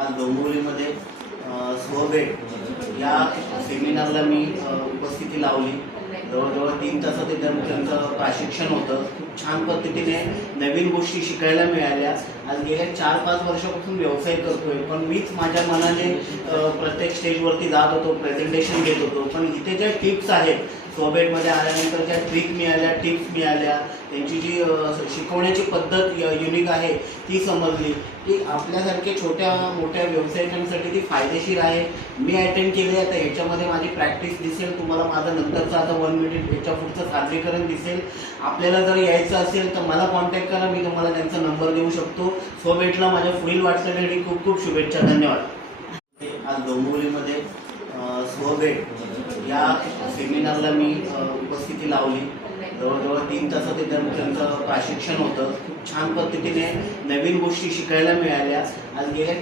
आज डोंबिवलीमध्ये स्वभेट या सेमिनारला मी उपस्थिती लावली। जवळजवळ 3 तासाचे त्यांचं प्रशिक्षण होतं। खूप छान पद्धतीने नवीन गोष्टी शिकायला मिळाल्या। आज गेल्या 4-5 वर्षापासून व्यवसाय करतोय, पण मीच माझ्या मनाने प्रत्येक स्टेजवरती जात होतो, प्रेझेंटेशन देत होतो। पण इथे ज्या टिप्स आहेत, स्वभेटमध्ये आल्यानंतर ज्या ट्रिक मिळाल्या, टिप्स मिळाल्या, त्यांची जी शिकवण्याची पद्धत युनिक आहे ती समजली की आपल्यासारखे छोट्या मोठ्या व्यावसायिकांसाठी ती फायदेशीर आहे। मी अटेंड केले। आता ह्याच्यामध्ये माझी प्रॅक्टिस दिसेल तुम्हाला, माझं नंतरचं आता 1 मिनिट ह्याच्या पुढचं सादरीकरण दिसेल। आपल्याला जर यायचं असेल तर मला कॉन्टॅक्ट करा, मी तुम्हाला त्यांचा नंबर देऊ शकतो। स्वभेटला माझ्या पुढील वाटचालीसाठी खूप खूप शुभेच्छा। धन्यवाद। आज डोंबिवलीमध्ये स्वभेट या सेमिनारला मी उपस्थिती लावली। जवळजवळ 3 तासाचे त्यांचं प्रशिक्षण होतं। खूप छान पद्धतीने नवीन गोष्टी शिकायला मिळाल्या। आज गेल्या